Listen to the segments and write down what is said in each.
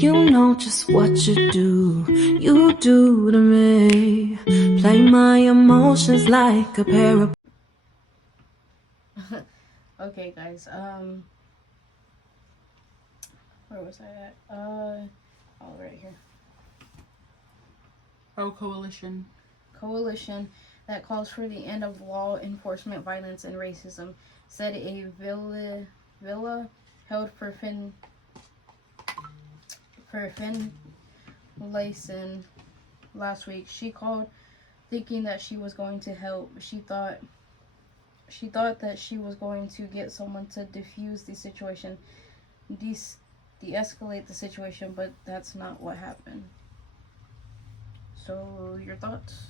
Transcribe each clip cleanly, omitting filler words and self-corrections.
You know just what you do to me. Play my emotions like a pair of... Okay, guys, where was I at? Right here. Oh, coalition That calls for the end of law enforcement violence and racism, said a villa held for Finlayson last week. She called thinking that she was going to help. She thought that she was going to get someone to defuse the situation, de-escalate the situation, but that's not what happened. So, your thoughts?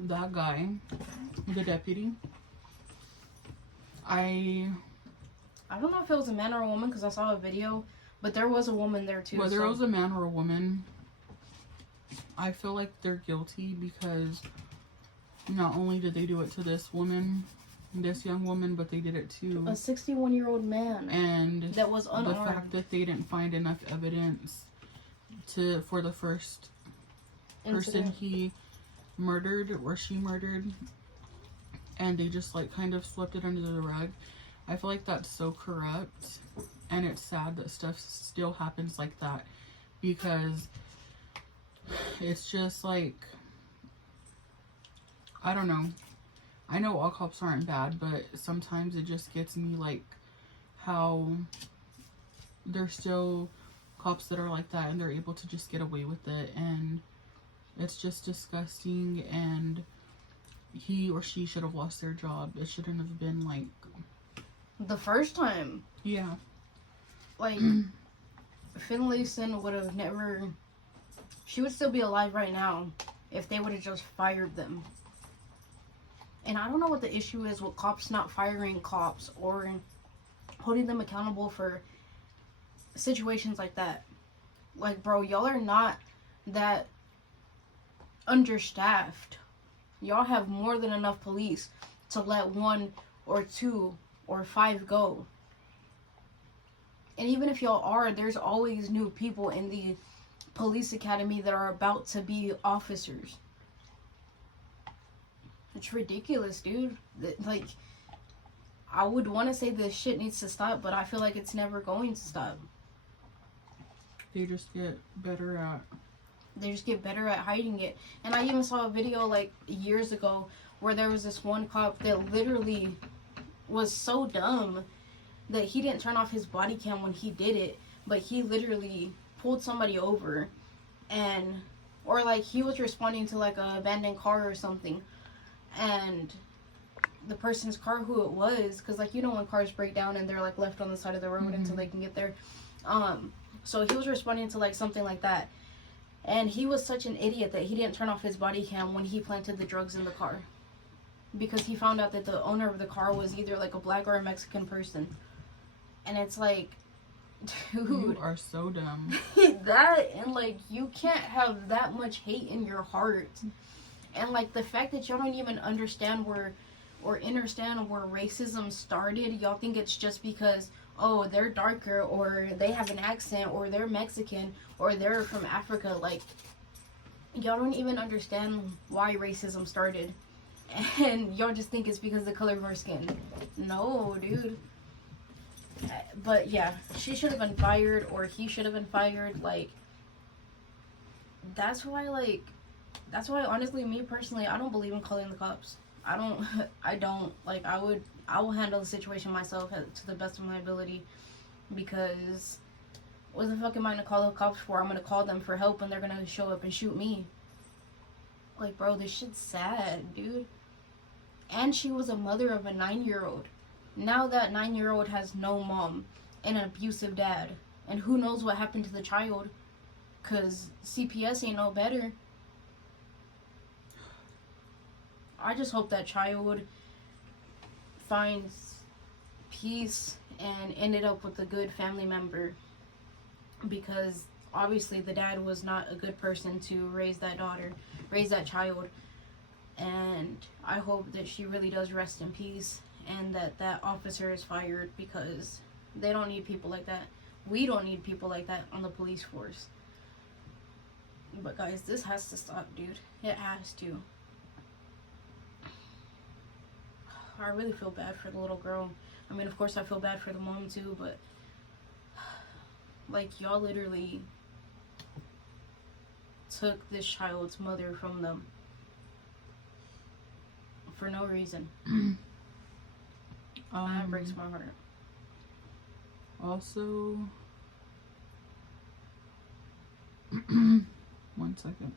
That guy, the deputy, I don't know if it was a man or a woman because I saw a video, but there was a woman there too. Whether it was a man or a woman, I feel like they're guilty because not only did they do it to this young woman, but they did it to a 61-year-old man, and that was unarmed. The fact that they didn't find enough evidence for the first person he murdered or she murdered, and they just like kind of swept it under the rug. I feel like that's so corrupt, and it's sad that stuff still happens like that, because it's just like, I don't know. I know all cops aren't bad, but sometimes it just gets me like how there's still cops that are like that and they're able to just get away with it, and it's just disgusting, and he or she should have lost their job. It shouldn't have been like the first time. Yeah. Like, Finlayson would have never... She would still be alive right now if they would have just fired them. And I don't know what the issue is with cops not firing cops or holding them accountable for situations like that. Like, bro, y'all are not that understaffed. Y'all have more than enough police to let 1 or 2 or 5 go. And even if y'all are, there's always new people in the police academy that are about to be officers. It's ridiculous, dude. Like, I would want to say this shit needs to stop, but I feel like it's never going to stop. They just get better at hiding it. And I even saw a video like years ago where there was this one cop that literally was so dumb that he didn't turn off his body cam when he did it, but he literally pulled somebody over, or like he was responding to like a abandoned car or something, and the person's car, who it was, because like, you know, when cars break down and they're like left on the side of the road until they can get there, so he was responding to like something like that, and he was such an idiot that he didn't turn off his body cam when he planted the drugs in the car, because he found out that the owner of the car was either like a black or a Mexican person. And it's like, dude, you are so dumb. And like, you can't have that much hate in your heart. And like, the fact that y'all don't even understand where racism started. Y'all think it's just because, oh, they're darker, or they have an accent, or they're Mexican, or they're from Africa. Like, y'all don't even understand why racism started. And y'all just think it's because of the color of our skin. No, dude. But yeah, she should have been fired, or he should have been fired. Like, that's why honestly, me personally, I don't believe in calling the cops. I don't like, I will handle the situation myself to the best of my ability, because what the fuck am I gonna call the cops for? I'm gonna call them for help and they're gonna show up and shoot me. Like, bro, this shit's sad, dude. And she was a mother of a 9-year-old. Now that 9-year-old has no mom and an abusive dad. And who knows what happened to the child, because CPS ain't no better. I just hope that child finds peace and ended up with a good family member, because obviously the dad was not a good person to raise that child. And I hope that she really does rest in peace, and that officer is fired, because They don't need people like that. We don't need people like that on the police force. But guys, this has to stop, dude. It has to. I really feel bad for the little girl. I mean, of course I feel bad for the mom too, but like, y'all literally took this child's mother from them for no reason. That breaks my heart. Also, 1 second.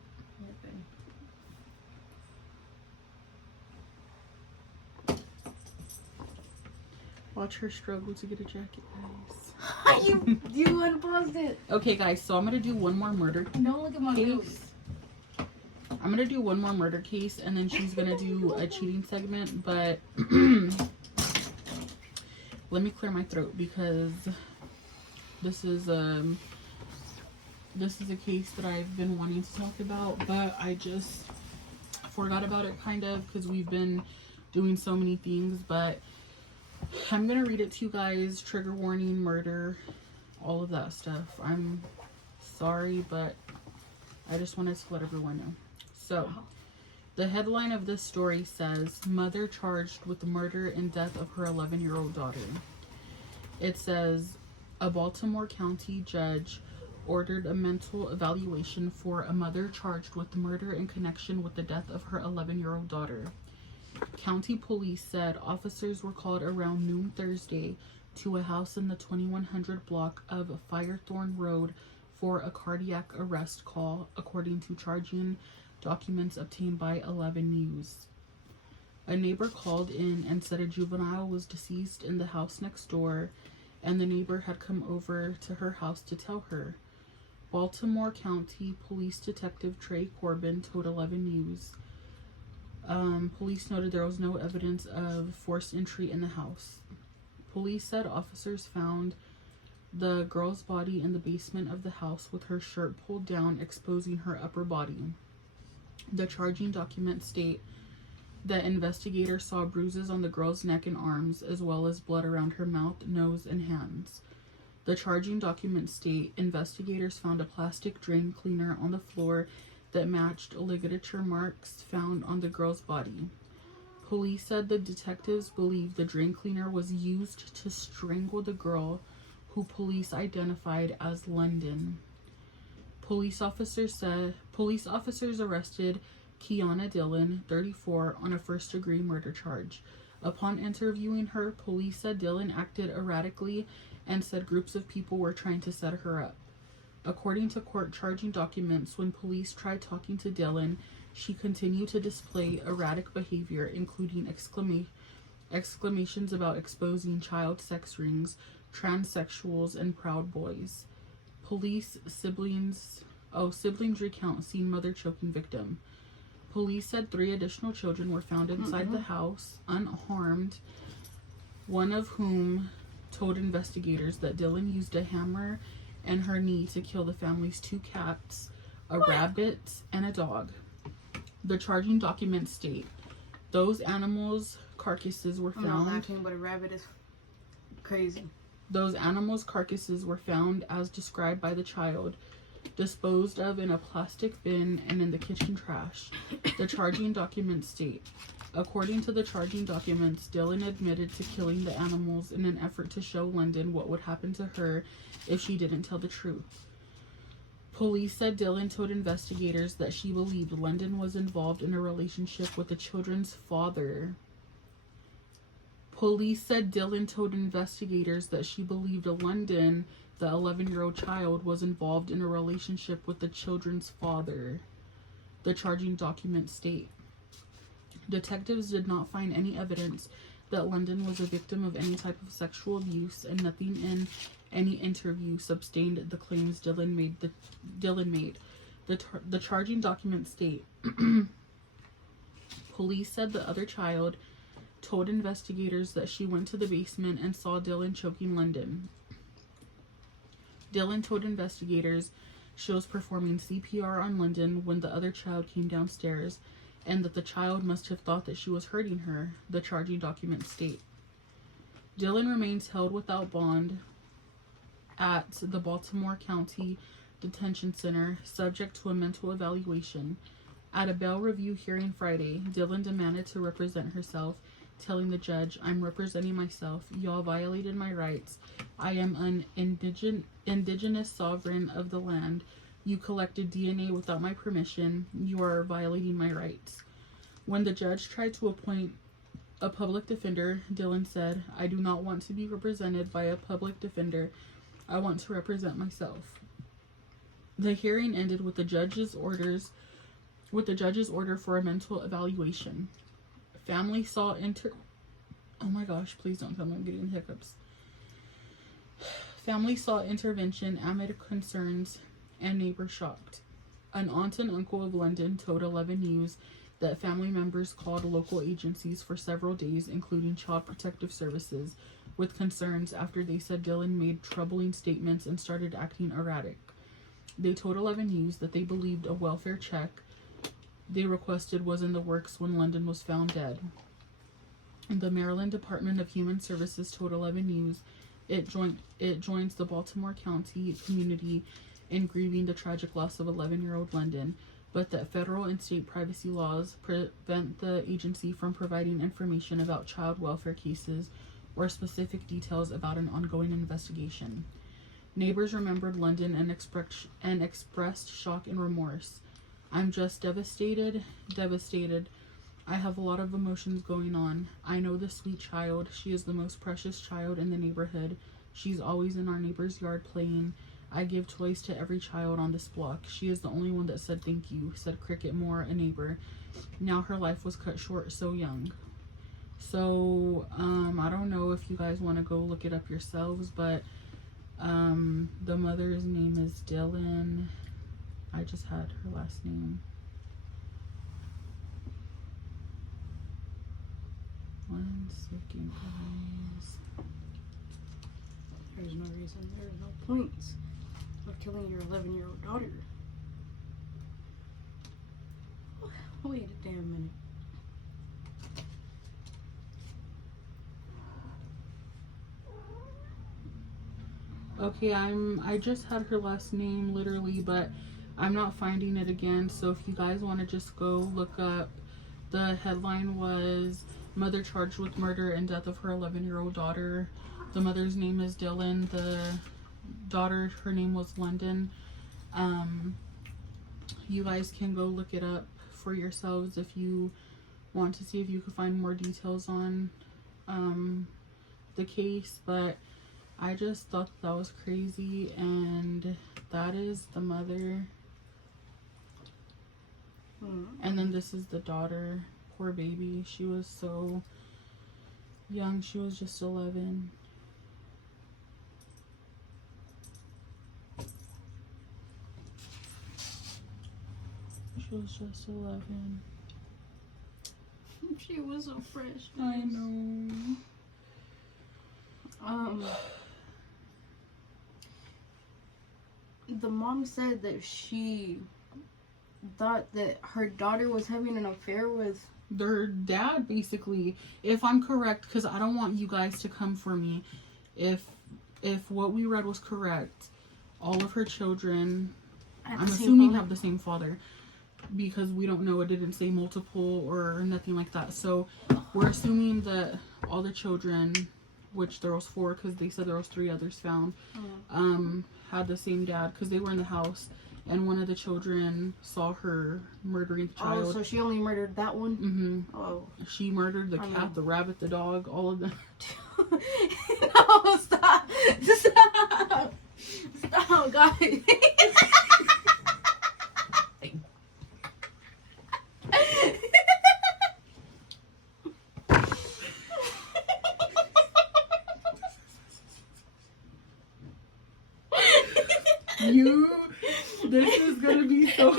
Watch her struggle to get a jacket, guys. you unpaused it. Okay, guys, so I'm gonna do one more murder Don't look at my case. nose. I'm gonna do one more murder case, and then she's gonna do a cheating segment, but let me clear my throat because this is a case that I've been wanting to talk about, but I just forgot about it kind of because we've been doing so many things. But I'm gonna read it to you guys. Trigger warning, murder, all of that stuff. I'm sorry, but I just wanted to let everyone know. So, the headline of this story says, "Mother charged with the murder and death of her 11-year-old daughter." It says, a Baltimore County judge ordered a mental evaluation for a mother charged with the murder in connection with the death of her 11-year-old daughter. County police said officers were called around noon Thursday to a house in the 2100 block of Firethorn Road for a cardiac arrest call, according to charging documents obtained by 11 News. A neighbor called in and said a juvenile was deceased in the house next door, and the neighbor had come over to her house to tell her. Baltimore County Police Detective Trey Corbin told 11 News. Police noted there was no evidence of forced entry in the house. Police said officers found the girl's body in the basement of the house with her shirt pulled down, exposing her upper body. The charging documents state that investigators saw bruises on the girl's neck and arms, as well as blood around her mouth, nose, and hands. The charging documents state investigators found a plastic drain cleaner on the floor that matched ligature marks found on the girl's body. Police said the detectives believe the drain cleaner was used to strangle the girl, who police identified as London. Police officers arrested Kiana Dillon, 34, on a first-degree murder charge. Upon interviewing her, police said Dillon acted erratically and said groups of people were trying to set her up. According to court charging documents, when police tried talking to Dillon, she continued to display erratic behavior, including exclamations about exposing child sex rings, transsexuals, and Proud Boys. Siblings recount seeing mother choking victim. Police said 3 additional children were found inside the house, unharmed, one of whom told investigators that Dillon used a hammer and her knee to kill the family's 2 cats, a rabbit, and a dog. The charging documents state those animals' carcasses were found. I'm not laughing, but a rabbit is crazy. Those animals' carcasses were found as described by the child, disposed of in a plastic bin and in the kitchen trash. The charging documents state, according to the charging documents, Dillon admitted to killing the animals in an effort to show London what would happen to her if she didn't tell the truth. Police said Dillon told investigators that she believed London was involved in a relationship with the children's father. Police said Dillon told investigators that she believed London, the 11-year-old child, was involved in a relationship with the children's father. The charging documents state, detectives did not find any evidence that London was a victim of any type of sexual abuse, and nothing in any interview sustained the claims Dillon made. The charging documents state, police said the other child told investigators that she went to the basement and saw Dillon choking London. Dillon told investigators she was performing CPR on London when the other child came downstairs, and that the child must have thought that she was hurting her, the charging documents state. Dylan remains held without bond at the Baltimore County Detention Center, subject to a mental evaluation. At a bail review hearing Friday, Dylan demanded to represent herself, telling the judge, "I'm representing myself. Y'all violated my rights. I am an indigenous sovereign of the land. You collected DNA without my permission. You are violating my rights." When the judge tried to appoint a public defender, Dylan said, "I do not want to be represented by a public defender. I want to represent myself." The hearing ended with the judge's order for a mental evaluation. Family saw Oh my gosh, please don't tell me I'm getting hiccups. Family saw intervention amid concerns and neighbors shocked. An aunt and uncle of London told 11 News that family members called local agencies for several days, including Child Protective Services, with concerns after they said Dylan made troubling statements and started acting erratic. They told 11 News that they believed a welfare check they requested was in the works when London was found dead. The Maryland Department of Human Services told 11 News it joins the Baltimore County community in grieving the tragic loss of 11-year-old London, but that federal and state privacy laws prevent the agency from providing information about child welfare cases or specific details about an ongoing investigation. Neighbors remembered London and expressed shock and remorse. "I'm just devastated. I have a lot of emotions going on. I know the sweet child. She is the most precious child in the neighborhood. She's always in our neighbor's yard playing. I give toys to every child on this block. She is the only one that said thank you," said Cricket Moore, a neighbor. Now her life was cut short so young. So, I don't know if you guys want to go look it up yourselves, but the mother's name is Dylan. I just had her last name. One second, guys. There's no reason, there's no point of killing your 11-year-old daughter. Wait a damn minute. Okay, I just had her last name literally, but I'm not finding it again. So if you guys want to just go look up, the headline was "Mother Charged with Murder and Death of Her 11-year-old Daughter." The mother's name is Dylan. The daughter, her name was London. You guys can go look it up for yourselves if you want to see if you can find more details on the case, but I just thought that was crazy. And that is the mother. And then this is the daughter. Poor baby. She was so young. She was just 11. She was just 11. She was so fresh. I know. The mom said that she thought that her daughter was having an affair with their dad, basically, if I'm correct, because I don't want you guys to come for me. If what we read was correct, all of her children, I'm assuming, have the same father, because we don't know, it didn't say multiple or nothing like that. So we're assuming that all the children, which there was 4 because they said there was 3 others found, had the same dad because they were in the house, and one of the children saw her murdering the child. Oh, so she only murdered that one? Mm-hmm. Oh. She murdered the cat, the rabbit, the dog, all of them. No, stop. Stop. Stop, guys. This is gonna be so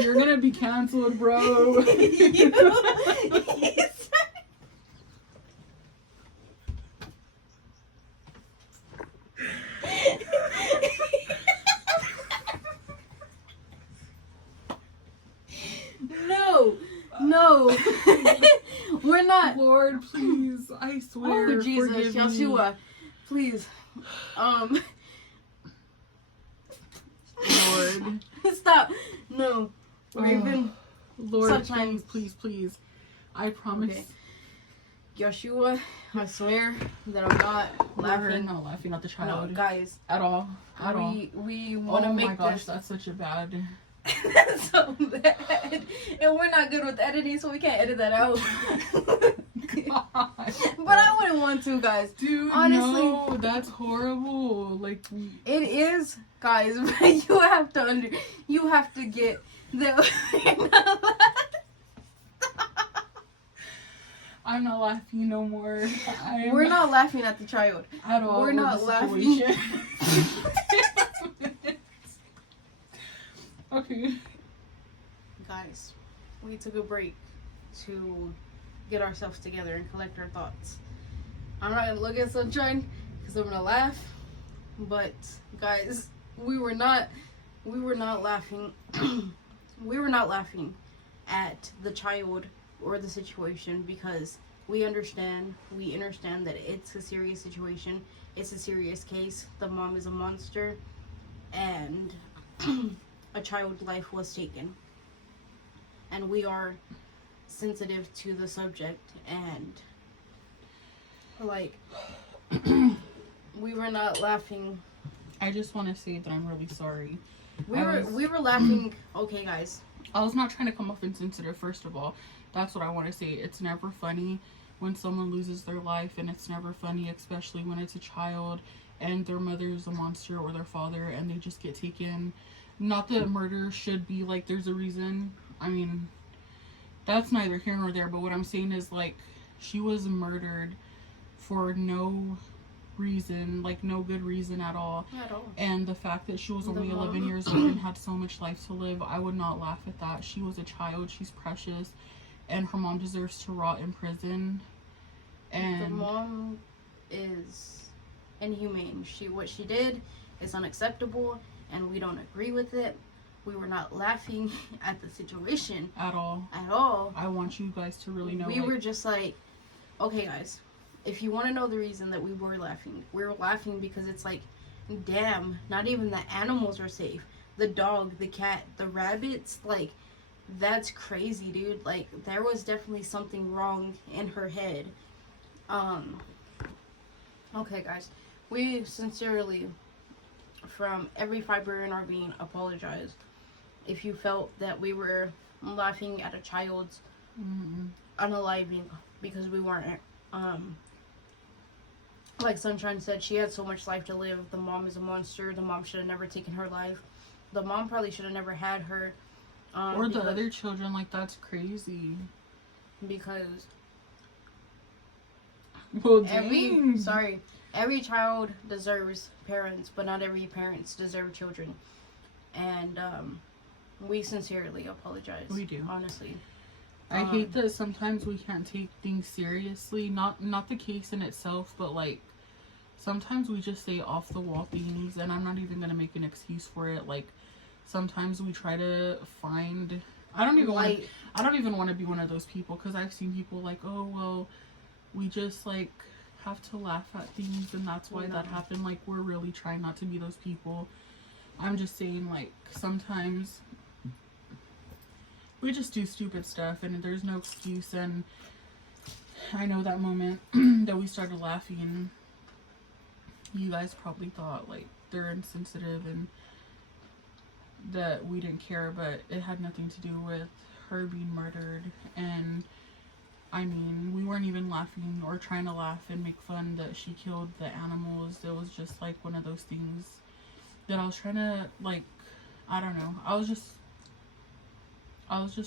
You're gonna be canceled, bro. No, No. We're not. Lord, please, I swear. Oh, Jesus, forgive me. Yeshua. Please. Lord. Stop. No. We've been. Lord, Sometimes- please. I promise. Okay. Yeshua, I swear that I'm not We're laughing. not laughing at the No, child. guys. At all. At all. We want to Oh make my gosh, this that's such a bad. that's so bad, and we're not good with editing, so we can't edit that out. God. But I wouldn't want to, guys. Dude, Honestly. no, that's horrible. Like, It is, guys. But you have to you have to get that. I'm not laughing no more. We're not laughing at the child. at all. we're with not the laughing. situation. Okay. Guys, we took a break to get ourselves together and collect our thoughts. I'm not gonna look at Sunshine because I'm gonna laugh. But guys, we were not laughing. We were not laughing at the child or the situation because we understand that it's a serious situation. It's a serious case. The mom is a monster, and a child's life was taken. And we are sensitive to the subject, and like we were not laughing. I just want to say that I'm really sorry. We were laughing. Okay, guys. I was not trying to come off insensitive, first of all. That's what I want to say. It's never funny when someone loses their life, and it's never funny, especially when it's a child and their mother is a monster or their father and they just get taken. Not that murder should be like, there's a reason. I mean, that's neither here nor there, but what I'm saying is, like, she was murdered for no reason, like no good reason at all. At all. And the fact that she was only The 11 mom. years old and had so much life to live, I would not laugh at that. She was a child, she's precious, and her mom deserves to rot in prison. The And mom is inhumane. What she did is unacceptable, and we don't agree with it. We were not laughing at the situation at all. at all. I want you guys to really know. We like, were just like, okay, guys, if you want to know the reason that we were laughing because it's like, damn, not even the animals are safe. The dog, the cat, the rabbits, like, that's crazy, dude. Like, there was definitely something wrong in her head. Okay, guys, we sincerely, from every fiber in our being, apologize if you felt that we were laughing at a child's unaliving, because we weren't. Like Sunshine said, she had so much life to live. The mom is a monster. The mom should have never taken her life. The mom probably should have never had her. or the other children, like, that's crazy. Because Well, every child deserves parents, but not every parents deserve children. And we sincerely apologize. We do. Honestly. I hate that sometimes we can't take things seriously. Not the case in itself, but like sometimes we just say off the wall things, and I'm not even gonna make an excuse for it. Like sometimes we try to find. I don't even want to be one of those people, because I've seen people like, oh well, we just like have to laugh at things, and that's why that happened. Like, we're really trying not to be those people. I'm just saying, like, sometimes we just do stupid stuff and there's no excuse. And I know that moment that we started laughing, you guys probably thought like they're insensitive and that we didn't care, but it had nothing to do with her being murdered. And I mean, we weren't even laughing or trying to laugh and make fun that she killed the animals. It was just like one of those things that I was trying to, like, I don't know. I was just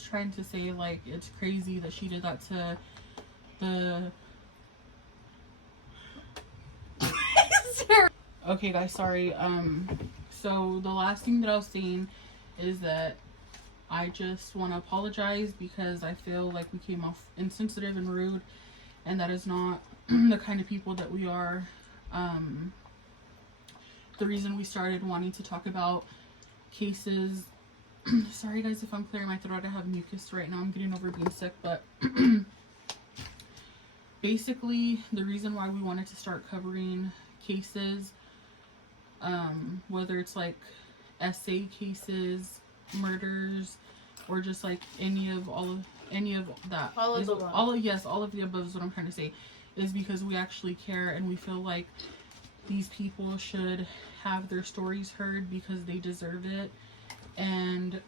trying to say, like, it's crazy that she did that to the... Okay, guys, sorry. So the last thing that I was saying is that I just want to apologize because I feel like we came off insensitive and rude, and that is not the kind of people that we are. The reason we started wanting to talk about cases Sorry guys if I'm clearing my throat. I have mucus right now. I'm getting over being sick, but basically the reason why we wanted to start covering cases, whether it's like SA cases, murders, or just like any of that. All of the above. All of the above is what I'm trying to say, is because we actually care and we feel like these people should have their stories heard because they deserve it. And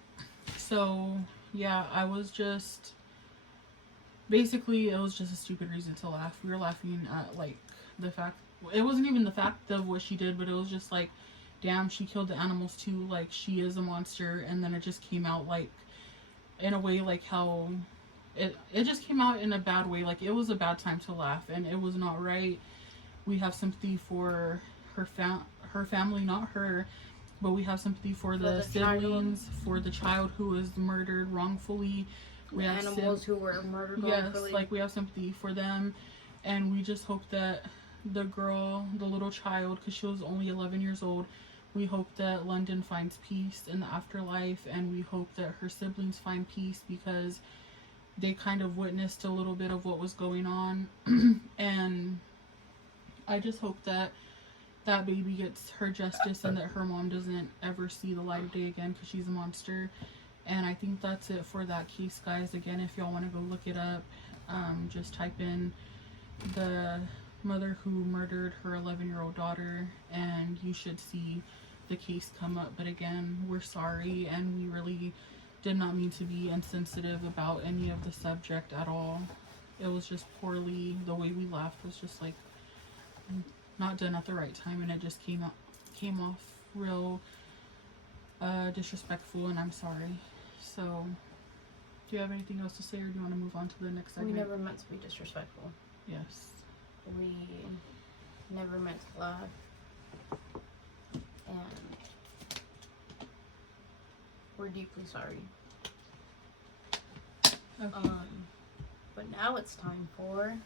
so yeah, I was just basically, it was just a stupid reason to laugh. We were laughing at like the fact, it wasn't even the fact of what she did, but it was just like, damn, she killed the animals too, like she is a monster. And then it just came out like in a way like how it just came out in a bad way. Like it was a bad time to laugh and it was not right. We have sympathy for her family, not her, but we have sympathy for the siblings, for the child who was murdered wrongfully. We have animals who were murdered wrongfully. Yes, like we have sympathy for them, and we just hope that the girl, the little child, because she was only 11 years old, we hope that London finds peace in the afterlife, and we hope that her siblings find peace because they kind of witnessed a little bit of what was going on. And I just hope that that baby gets her justice and that her mom doesn't ever see the light of day again because she's a monster. And I think that's it for that case, guys. Again, if y'all want to go look it up, just type in the mother who murdered her 11-year-old daughter and you should see the case come up. But again, we're sorry and we really did not mean to be insensitive about any of the subject at all. It was just poorly, the way we laughed was just like not done at the right time, and it just came off real disrespectful, and I'm sorry. So do you have anything else to say, or do you want to move on to the next segment? We never meant to be disrespectful. Yes. We never meant to laugh. And we're deeply sorry. Okay. But now it's time for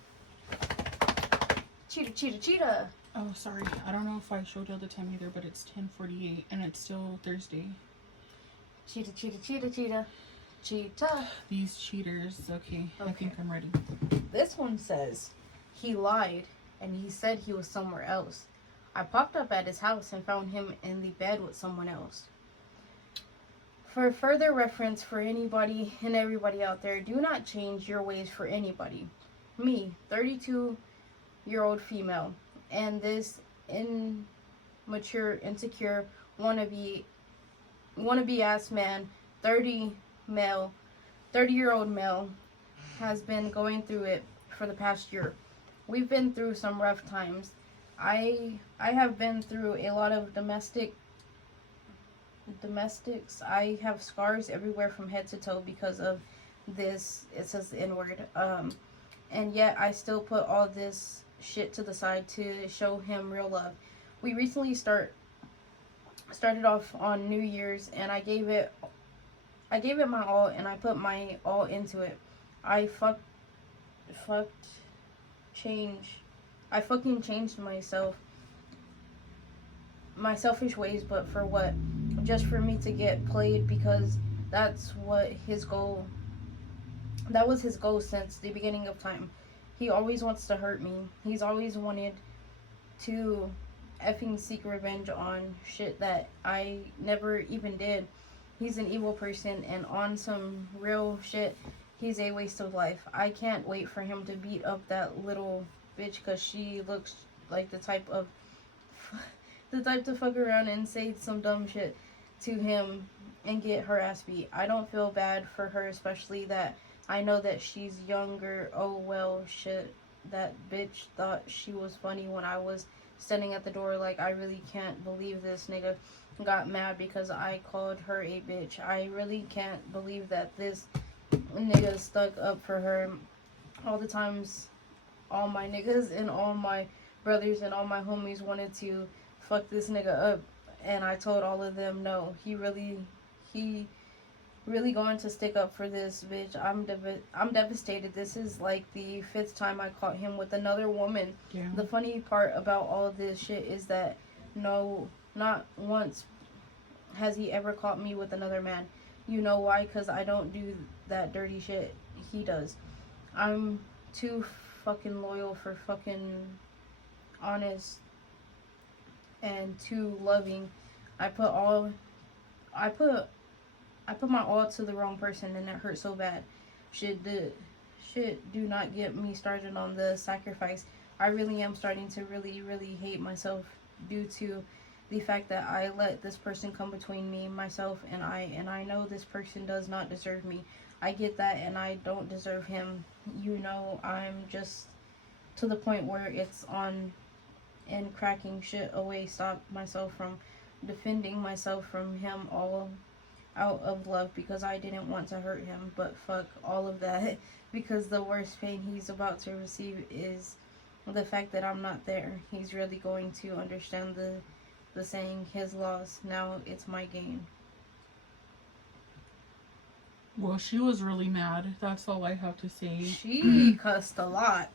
Cheetah. Oh, sorry. I don't know if I showed y'all the time either, but it's 10:48 and it's still Thursday. Cheetah. These cheaters. Okay, I think I'm ready. This one says, he lied and he said he was somewhere else. I popped up at his house and found him in the bed with someone else. For further reference for anybody and everybody out there, do not change your ways for anybody. Me, 32-year-old female, and this immature, insecure, wannabe ass man, 30-year-old male, has been going through it for the past year. We've been through some rough times. I have been through a lot of domestics. I have scars everywhere from head to toe because of this. It says the N-word. And yet I still put all this shit to the side to show him real love. We recently started off on New Year's, and I gave it my all, and I put my all into it. I fucking changed myself, my selfish ways, but for what? Just for me to get played, because that's what his goal. That was his goal since the beginning of time. He always wants to hurt me. He's always wanted to effing seek revenge on shit that I never even did. He's an evil person, and on some real shit, he's a waste of life. I can't wait for him to beat up that little bitch, because she looks like the type to fuck around and say some dumb shit to him and get her ass beat. I don't feel bad for her, especially that I know that she's younger. Oh well, shit. That bitch thought she was funny when I was standing at the door. Like, I really can't believe this nigga got mad because I called her a bitch. I really can't believe that this nigga stuck up for her. All the times all my niggas and all my brothers and all my homies wanted to fuck this nigga up, and I told all of them no. He really going to stick up for this bitch. I'm devastated. This is like the 5th time I caught him with another woman. Yeah. The funny part about all of this shit is that no, not once has he ever caught me with another man. You know why? Because I don't do that dirty shit he does. I'm too fucking loyal for fucking honest and too loving. I put all I put my all to the wrong person and it hurt so bad. Shit do not get me started on the sacrifice. I really am starting to really hate myself due to the fact that I let this person come between me, myself, and I know this person does not deserve me. I get that, and I don't deserve him. You know, I'm just to the point where it's on and cracking shit away. Stop myself from defending myself from him all out of love because I didn't want to hurt him. But fuck all of that because the worst pain he's about to receive is the fact that I'm not there. He's really going to understand the saying, his loss, now it's my gain. Well, she was really mad. That's all I have to say. She cussed a lot.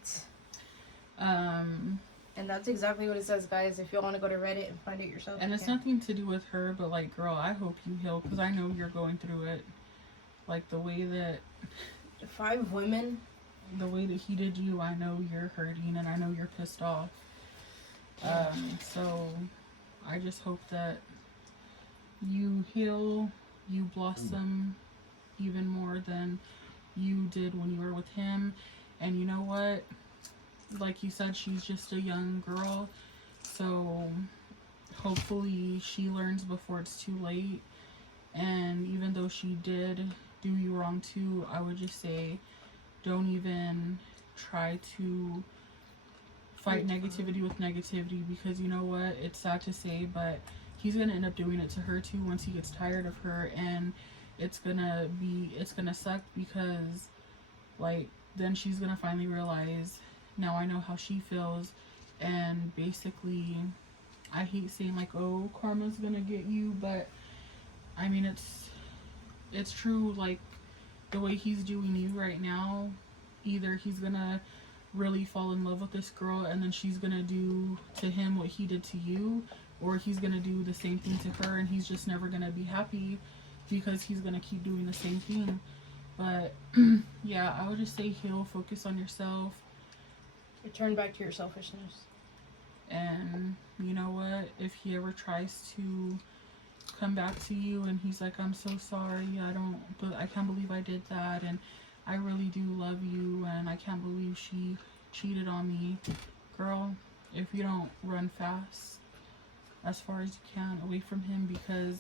Um, And that's exactly what it says, guys. If you want to go to Reddit and find it yourself. and it's nothing to do with her, but like, girl, I hope you heal because I know you're going through it. Like the way that 5 women. the way that he did you, I know you're hurting and I know you're pissed off. So I just hope that you heal, you blossom even more than you did when you were with him. And you know what? Like you said, she's just a young girl. So hopefully she learns before it's too late. And even though she did do you wrong too, I would just say don't even try to fight negativity with negativity because you know what? It's sad to say, but he's going to end up doing it to her too once he gets tired of her, and it's going to suck because like then she's going to finally realize, now I know how she feels, and basically I hate saying like, oh, karma's going to get you, but I mean it's true. Like the way he's doing you right now, either he's gonna really fall in love with this girl and then she's gonna do to him what he did to you, or he's gonna do the same thing to her and he's just never gonna be happy because he's gonna keep doing the same thing. But yeah, I would just say heal, focus on yourself, Return back to your selfishness. and you know what, if he ever tries to come back to you and he's like, I'm so sorry, I can't believe I did that, and I really do love you, and I can't believe she cheated on me. Girl, if you don't run fast as far as you can away from him, because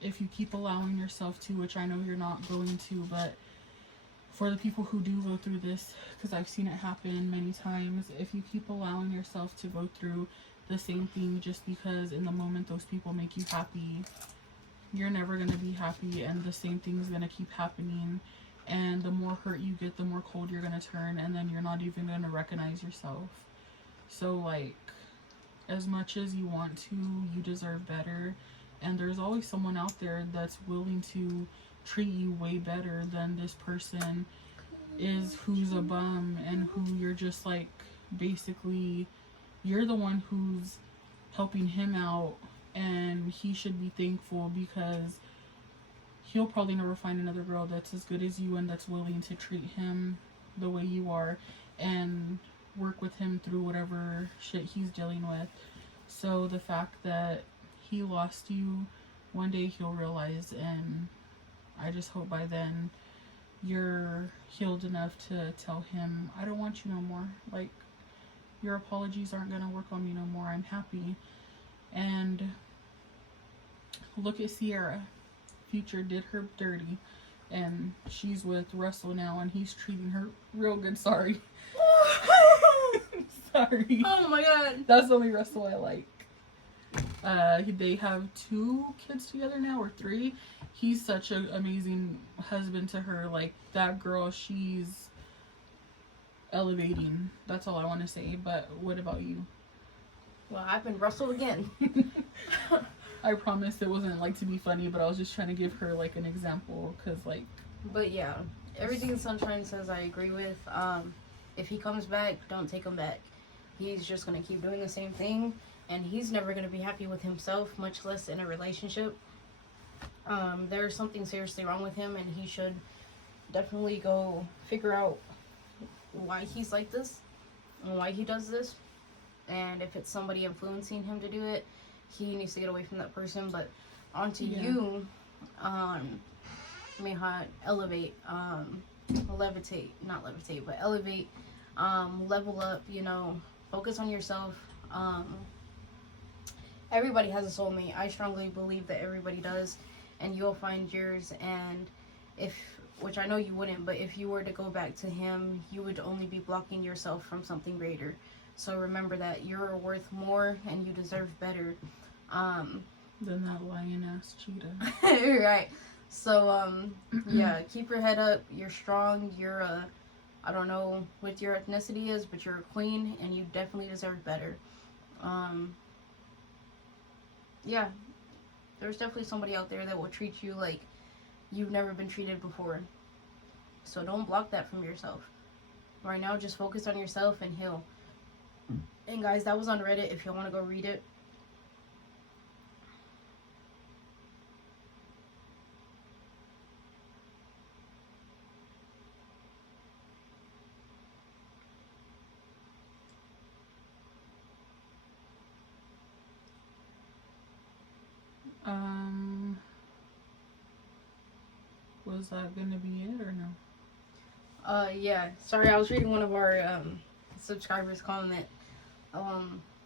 if you keep allowing yourself to, which I know you're not going to, but for the people who do go through this, because I've seen it happen many times, if you keep allowing yourself to go through the same thing just because in the moment those people make you happy, you're never going to be happy, and the same thing is going to keep happening, and the more hurt you get, the more cold you're going to turn, and then you're not even going to recognize yourself. So like, as much as you want to, you deserve better, and there's always someone out there that's willing to treat you way better than this person is, who's a bum and who you're just like, basically you're the one who's helping him out, and he should be thankful because he'll probably never find another girl that's as good as you and that's willing to treat him the way you are and work with him through whatever shit he's dealing with. So the fact that he lost you, one day he'll realize, and I just hope by then you're healed enough to tell him, I don't want you no more. Like, your apologies aren't going to work on me no more. I'm happy. And look at Sierra. Future did her dirty. And she's with Russell now, and he's treating her real good. Sorry. Sorry. Oh my god. That's the only Russell I like. They have 2 kids together now, or 3. He's such an amazing husband to her. Like, that girl, she's elevating. That's all I want to say. But what about you? Well, I've been Russell again. I promise it wasn't like to be funny, but I was just trying to give her like an example, because like, But yeah, everything Sunshine says I agree with. If he comes back, don't take him back. He's just gonna keep doing the same thing, and he's never gonna be happy with himself, much less in a relationship. There's something seriously wrong with him, and he should definitely go figure out why he's like this and why he does this. And if it's somebody influencing him to do it, he needs to get away from that person. But onto you, Miha, elevate, levitate, not levitate, but elevate, level up, you know, focus on yourself. Everybody has a soulmate. I strongly believe that everybody does, and you'll find yours. And which I know you wouldn't, but if you were to go back to him, you would only be blocking yourself from something greater. So remember that you're worth more and you deserve better. Than that lion-ass cheetah. Right. So, yeah, keep your head up. You're strong. You're I don't know what your ethnicity is, but you're a queen and you definitely deserve better. Yeah, there's definitely somebody out there that will treat you like you've never been treated before. So don't block that from yourself. Right now, just focus on yourself and heal. And guys, that was on Reddit if you want to go read it. Was that gonna be it or no? Yeah. Sorry, I was reading one of our subscribers' comment.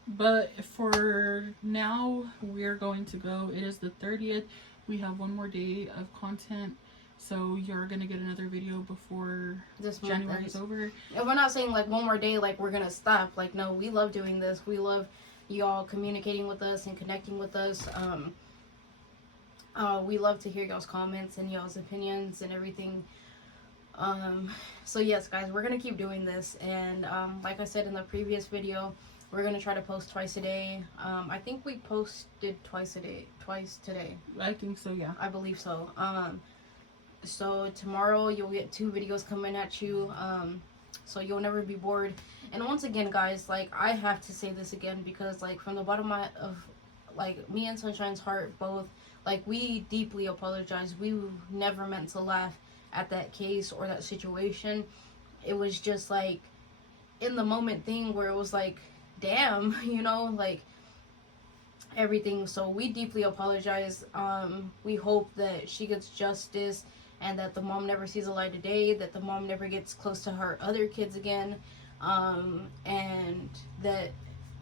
But for now, we're going to go. It is the 30th. We have one more day of content. So you're going to get another video before This January is over. And we're not saying like one more day, like we're going to stop. Like, no, we love doing this. We love y'all communicating with us and connecting with us. We love to hear y'all's comments and y'all's opinions and everything. So yes, guys, we're going to keep doing this. And like I said in the previous video, we're going to try to post twice a day. I think we posted twice today. I think so, yeah. I believe so. So tomorrow you'll get 2 videos coming at you. So you'll never be bored. And once again, guys, like, I have to say this again because, like, from the bottom of like, me and Sunshine's heart both, like, we deeply apologize. We never meant to laugh at that case or that situation. It was just like in the moment thing where it was like, damn, you know, like everything. So we deeply apologize. We hope that she gets justice and that the mom never sees a light of day, that the mom never gets close to her other kids again, and that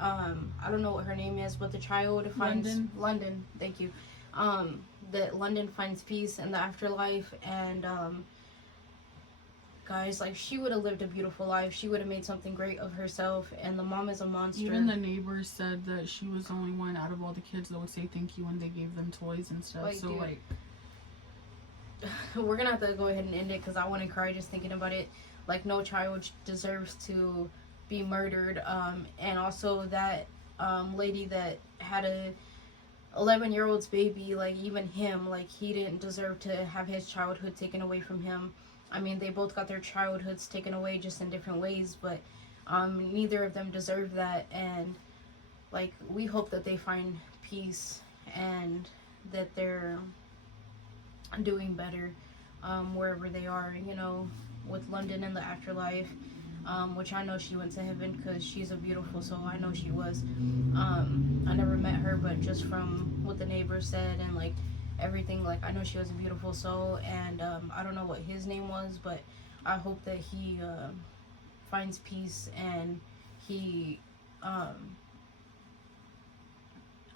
I don't know what her name is, but the child finds London, thank you, that London finds peace in the afterlife. And guys, like, she would have lived a beautiful life. She would have made something great of herself, and the mom is a monster. Even the neighbors said that she was the only one out of all the kids that would say thank you when they gave them toys and stuff. Like, so, dude, like, we're gonna have to go ahead and end it because I want to cry just thinking about it. Like, no child deserves to be murdered. And also that lady that had a 11-year-old's baby, like, even him, like, he didn't deserve to have his childhood taken away from him. I mean, they both got their childhoods taken away just in different ways, but neither of them deserve that. And, like, we hope that they find peace and that they're doing better wherever they are, you know, with London in the afterlife, which I know she went to heaven because she's a beautiful soul. I know she was. I never met her, but just from what the neighbors said and, like, everything, like, I know she was a beautiful soul. And I don't know what his name was, but I hope that he finds peace and he I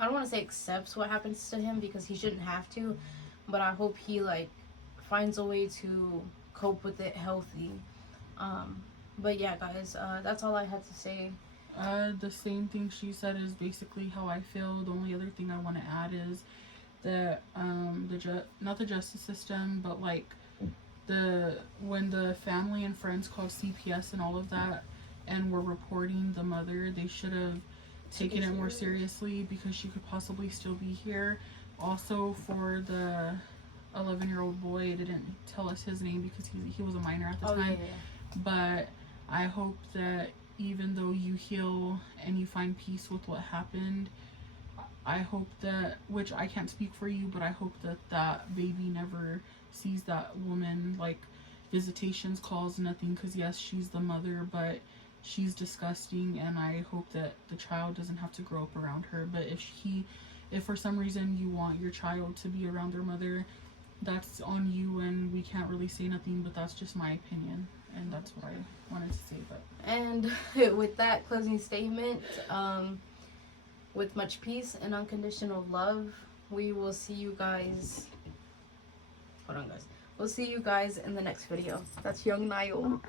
don't want to say accepts what happens to him because he shouldn't have to, but I hope he, like, finds a way to cope with it healthy. But yeah, guys, that's all I had to say. The same thing she said is basically how I feel. The only other thing I want to add is that not the justice system, but, like, when the family and friends called CPS and all of that and were reporting the mother, they should have taken it more seriously because she could possibly still be here. Also, for the 11-year-old boy, it didn't tell us his name because he was a minor at the time. Yeah. But I hope that even though you heal and you find peace with what happened, I hope that, which I can't speak for you, but I hope that that baby never sees that woman, like, visitations, calls, nothing, because yes, she's the mother, but she's disgusting, and I hope that the child doesn't have to grow up around her. But if for some reason you want your child to be around their mother, that's on you, and we can't really say nothing, but that's just my opinion, and that's what I wanted to say. But And with that closing statement, with much peace and unconditional love, we will see you guys. Hold on, guys. We'll see you guys in the next video. That's young Niall.